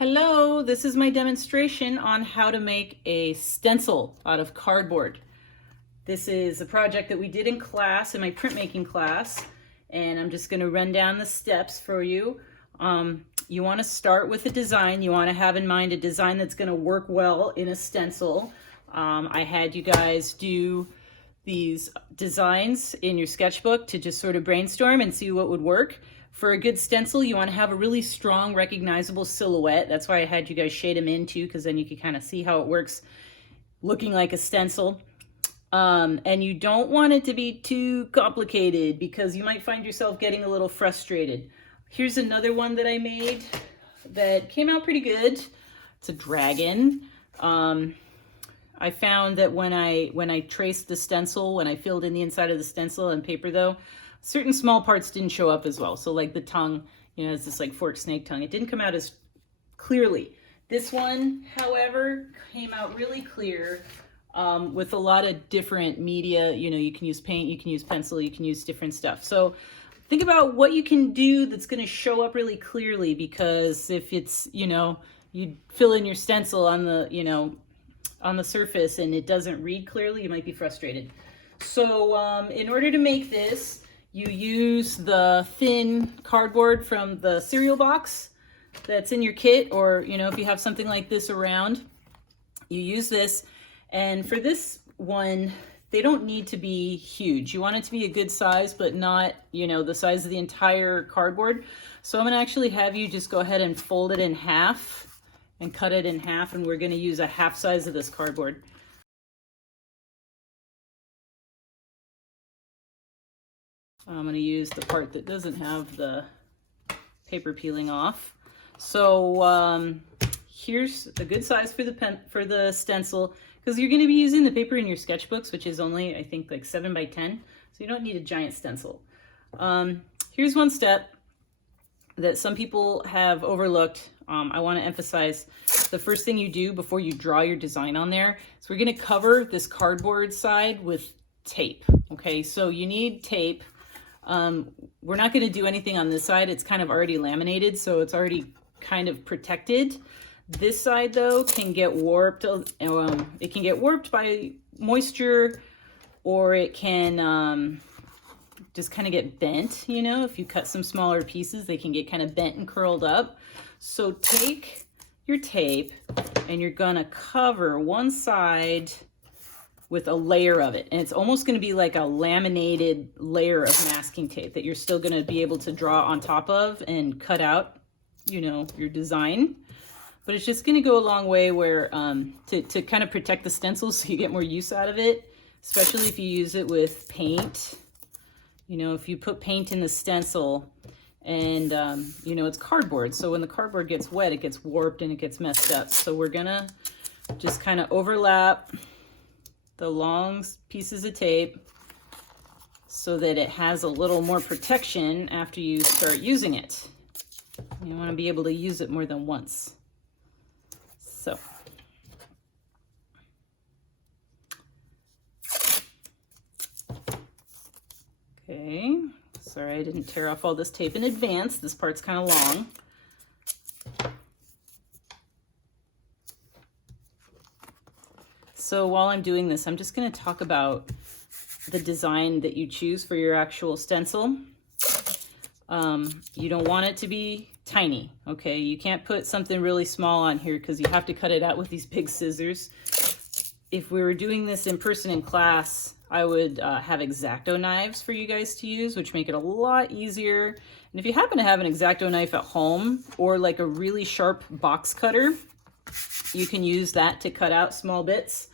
Hello, this is my demonstration on how to make a stencil out of cardboard. This is a project that we did in class, in my printmaking class, and I'm just going to run down the steps for you. You want to start with a design. You want to have in mind a design that's going to work well in a stencil. I had you guys do these designs in your sketchbook to just sort of brainstorm and see what would work. For a good stencil, you want to have a really strong, recognizable silhouette. That's why I had you guys shade them in too, because then you can kind of see how it works looking like a stencil. And you don't want it to be too complicated because you might find yourself getting a little frustrated. Here's another one that I made that came out pretty good. It's a dragon. I found that when I traced the stencil, when I filled in the inside of the stencil on paper though, certain small parts didn't show up as well. So like the tongue, it's this like forked snake tongue. It didn't come out as clearly. This one, however, came out really clear with a lot of different media. You can use paint, you can use pencil, you can use different stuff. So think about what you can do that's going to show up really clearly, because if it's, you fill in your stencil on the, on the surface and it doesn't read clearly, you might be frustrated. So in order to make this, you use the thin cardboard from the cereal box that's in your kit, or if you have something like this around, you use this. And for this one, they don't need to be huge. You want it to be a good size, but not the size of the entire cardboard. So I'm going to actually have you just go ahead and fold it in half and cut it in half, and we're going to use a half size of this cardboard. I'm going to use the part that doesn't have the paper peeling off. So here's a good size for the stencil, because you're going to be using the paper in your sketchbooks, which is only, I think, like 7 by 10. So you don't need a giant stencil. Here's one step that some people have overlooked. I want to emphasize the first thing you do before you draw your design on there. So we're going to cover this cardboard side with tape. Okay, so you need tape. We're not going to do anything on this side. It's kind of already laminated, so it's already kind of protected. This side though can get warped. It can get warped by moisture, or it can just kind of get bent. If you cut some smaller pieces, they can get kind of bent and curled up. So take your tape and you're gonna cover one side with a layer of it. And it's almost gonna be like a laminated layer of masking tape that you're still gonna be able to draw on top of and cut out, your design. But it's just gonna go a long way where to kind of protect the stencil so you get more use out of it, especially if you use it with paint. If you put paint in the stencil and, it's cardboard. So when the cardboard gets wet, it gets warped and it gets messed up. So we're gonna just kind of overlap the long pieces of tape so that it has a little more protection after you start using it. You want to be able to use it more than once. So. Okay, sorry I didn't tear off all this tape in advance. This part's kind of long. So while I'm doing this, I'm just going to talk about the design that you choose for your actual stencil. You don't want it to be tiny, okay? You can't put something really small on here because you have to cut it out with these big scissors. If we were doing this in person in class, I would have X-Acto knives for you guys to use, which make it a lot easier. And if you happen to have an X-Acto knife at home, or like a really sharp box cutter, you can use that to cut out small bits.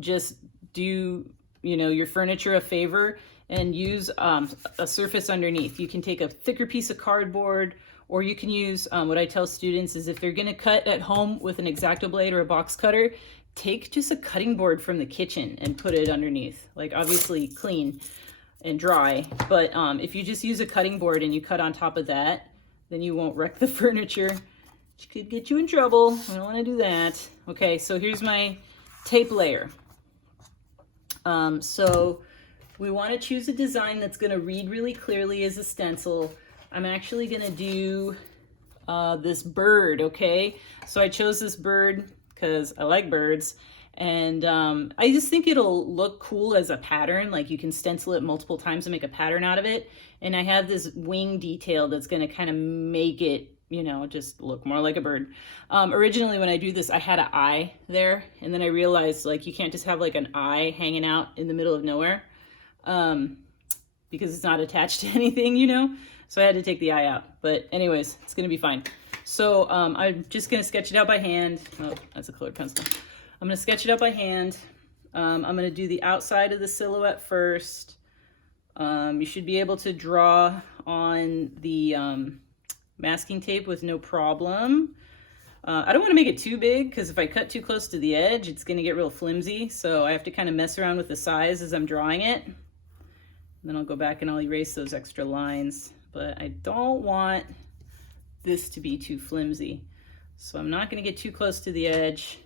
Just do, your furniture a favor and use a surface underneath. You can take a thicker piece of cardboard, or you can use, what I tell students is if they're gonna cut at home with an X-Acto blade or a box cutter, take just a cutting board from the kitchen and put it underneath. Like obviously clean and dry, but if you just use a cutting board and you cut on top of that, then you won't wreck the furniture, which could get you in trouble. I don't want to do that. Okay, so here's my tape layer. So we want to choose a design that's going to read really clearly as a stencil. I'm actually going to do this bird, okay? So I chose this bird because I like birds. And I just think it'll look cool as a pattern. Like you can stencil it multiple times and make a pattern out of it. And I have this wing detail that's going to kind of make it, you know, just look more like a bird. Originally, when I do this, I had an eye there. And then I realized, like, you can't just have like an eye hanging out in the middle of nowhere because it's not attached to anything, you know? So I had to take the eye out. But anyways, it's going to be fine. So I'm just going to sketch it out by hand. Oh, that's a colored pencil. I'm going to sketch it out by hand. I'm going to do the outside of the silhouette first. You should be able to draw on the masking tape with no problem. I don't want to make it too big because if I cut too close to the edge, it's going to get real flimsy. So I have to kind of mess around with the size as I'm drawing it. And then I'll go back and I'll erase those extra lines. But I don't want this to be too flimsy. So I'm not going to get too close to the edge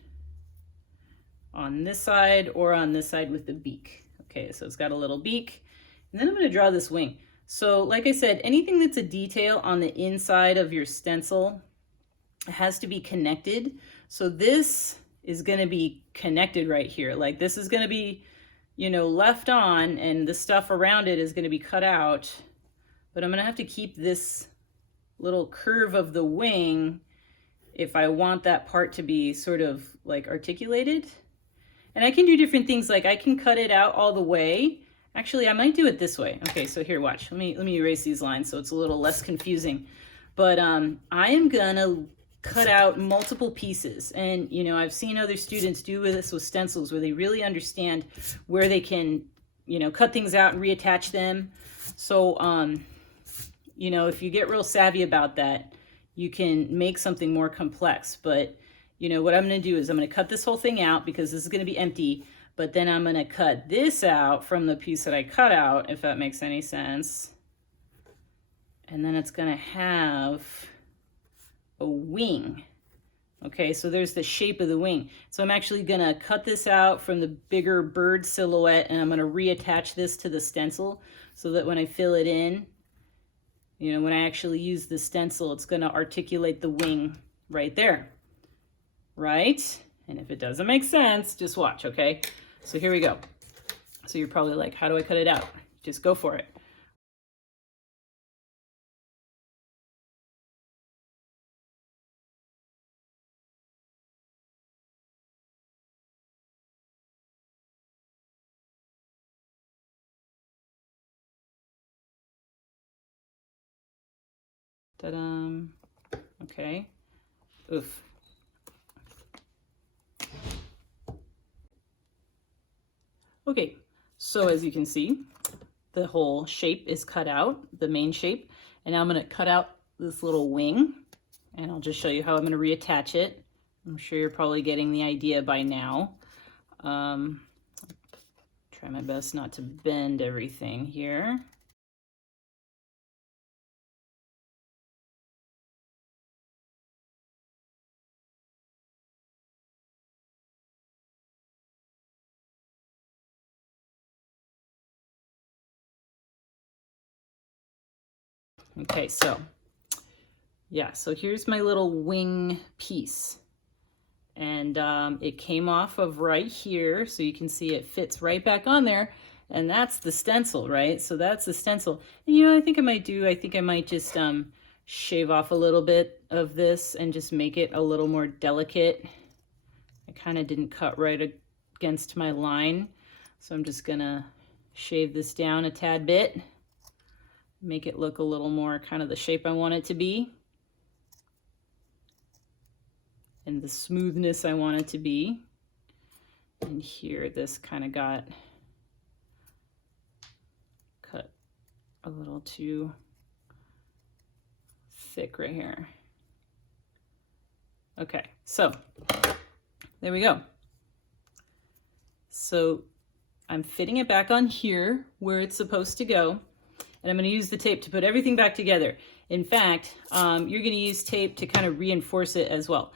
on this side or on this side with the beak. Okay, so it's got a little beak. And then I'm going to draw this wing. So like I said, anything that's a detail on the inside of your stencil has to be connected. So this is going to be connected right here. Like this is going to be, you know, left on and the stuff around it is going to be cut out. But I'm going to have to keep this little curve of the wing if I want that part to be sort of like articulated. And I can do different things, like I can cut it out all the way. Actually, I might do it this way. Okay, so here, watch. Let me erase these lines so it's a little less confusing. But I am gonna cut out multiple pieces. And, you know, I've seen other students do this with stencils where they really understand where they can, you know, cut things out and reattach them. So, you know, if you get real savvy about that, you can make something more complex. But you know, what I'm going to do is I'm going to cut this whole thing out because this is going to be empty, but then I'm going to cut this out from the piece that I cut out, if that makes any sense. And then it's going to have a wing. Okay, so there's the shape of the wing. So I'm actually going to cut this out from the bigger bird silhouette and I'm going to reattach this to the stencil so that when I fill it in, you know, when I actually use the stencil, it's going to articulate the wing right there. Right? And if it doesn't make sense, just watch, okay? So here we go. So you're probably like, how do I cut it out? Just go for it. Ta-da. Okay. Oof. Okay, so as you can see, the whole shape is cut out, the main shape, and now I'm going to cut out this little wing, and I'll just show you how I'm going to reattach it. I'm sure you're probably getting the idea by now. Try my best not to bend everything here. Okay, so yeah, so here's my little wing piece. And it came off of right here, so you can see it fits right back on there. And that's the stencil, right? So that's the stencil. And, you know, I think I might just shave off a little bit of this and just make it a little more delicate. I kind of didn't cut right against my line. So I'm just gonna shave this down a tad bit. Make it look a little more kind of the shape I want it to be. And the smoothness I want it to be. And here this kind of got cut a little too thick right here. Okay, so there we go. So I'm fitting it back on here where it's supposed to go. And I'm going to use the tape to put everything back together. In fact, you're going to use tape to kind of reinforce it as well.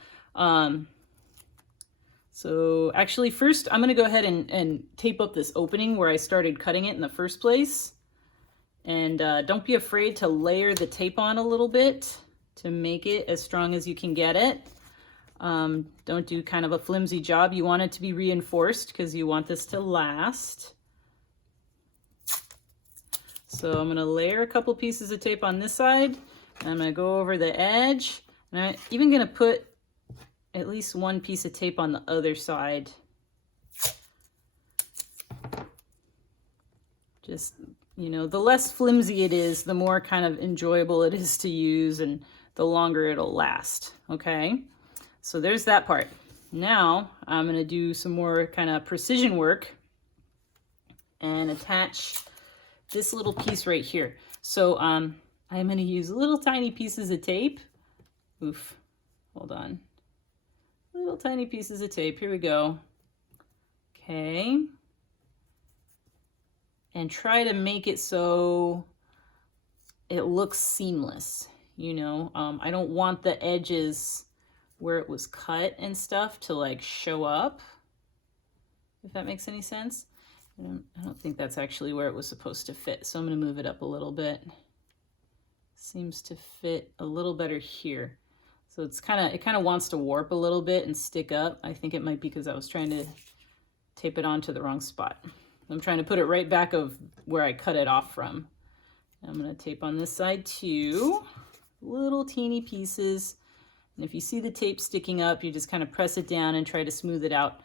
So actually first I'm going to go ahead and tape up this opening where I started cutting it in the first place. And don't be afraid to layer the tape on a little bit to make it as strong as you can get it. Don't do kind of a flimsy job. You want it to be reinforced because you want this to last. So I'm gonna layer a couple pieces of tape on this side. And I'm gonna go over the edge. And I'm even gonna put at least one piece of tape on the other side. Just, you know, the less flimsy it is, the more kind of enjoyable it is to use and the longer it'll last, okay? So there's that part. Now I'm gonna do some more kind of precision work and attach this little piece right here. So I'm gonna use little tiny pieces of tape. Oof, hold on. Little tiny pieces of tape, here we go. Okay. And try to make it so it looks seamless, you know? I don't want the edges where it was cut and stuff to like show up, if that makes any sense. I don't think that's actually where it was supposed to fit, so I'm gonna move it up a little bit. Seems to fit a little better here. So it kind of wants to warp a little bit and stick up. I think it might be because I was trying to tape it onto the wrong spot. I'm trying to put it right back of where I cut it off from. I'm gonna tape on this side too, little teeny pieces. And if you see the tape sticking up, you just kind of press it down and try to smooth it out.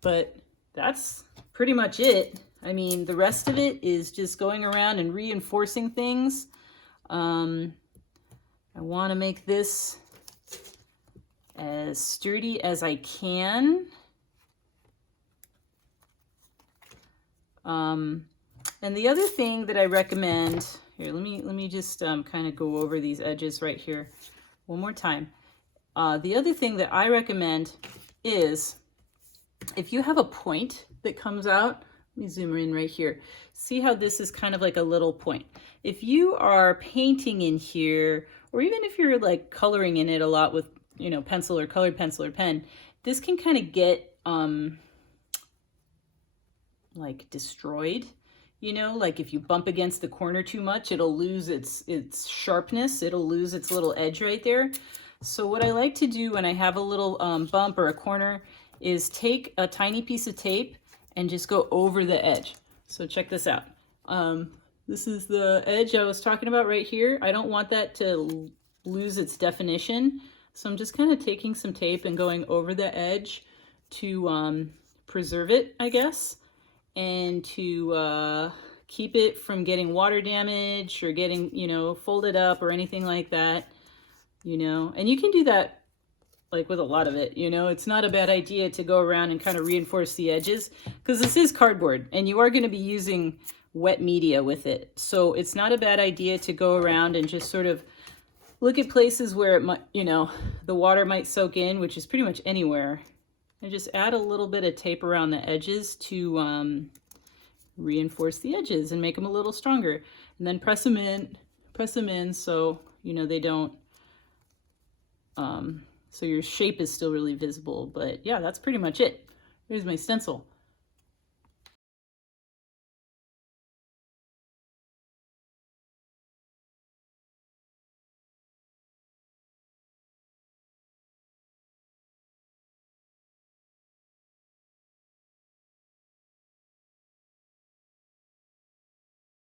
But that's pretty much it. I mean, the rest of it is just going around and reinforcing things. I want to make this as sturdy as I can. And the other thing that I recommend, here, let me just kind of go over these edges right here one more time. The other thing that I recommend is if you have a point that comes out, let me zoom in right here. See how this is kind of like a little point. If you are painting in here, or even if you're like coloring in it a lot with, you know, pencil or colored pencil or pen, this can kind of get like destroyed, you know, like if you bump against the corner too much, it'll lose its sharpness. It'll lose its little edge right there. So what I like to do when I have a little bump or a corner is take a tiny piece of tape and just go over the edge. So check this out. This is the edge I was talking about right here. I don't want that to lose its definition. So I'm just kind of taking some tape and going over the edge to preserve it, I guess, and to keep it from getting water damage or getting, you know, folded up or anything like that, you know. And you can do that like with a lot of it, you know. It's not a bad idea to go around and kind of reinforce the edges because this is cardboard and you are going to be using wet media with it. So it's not a bad idea to go around and just sort of look at places where it might, you know, the water might soak in, which is pretty much anywhere. And just add a little bit of tape around the edges to reinforce the edges and make them a little stronger. And then press them in so, you know, they don't, so your shape is still really visible. But yeah, that's pretty much it. Here's my stencil.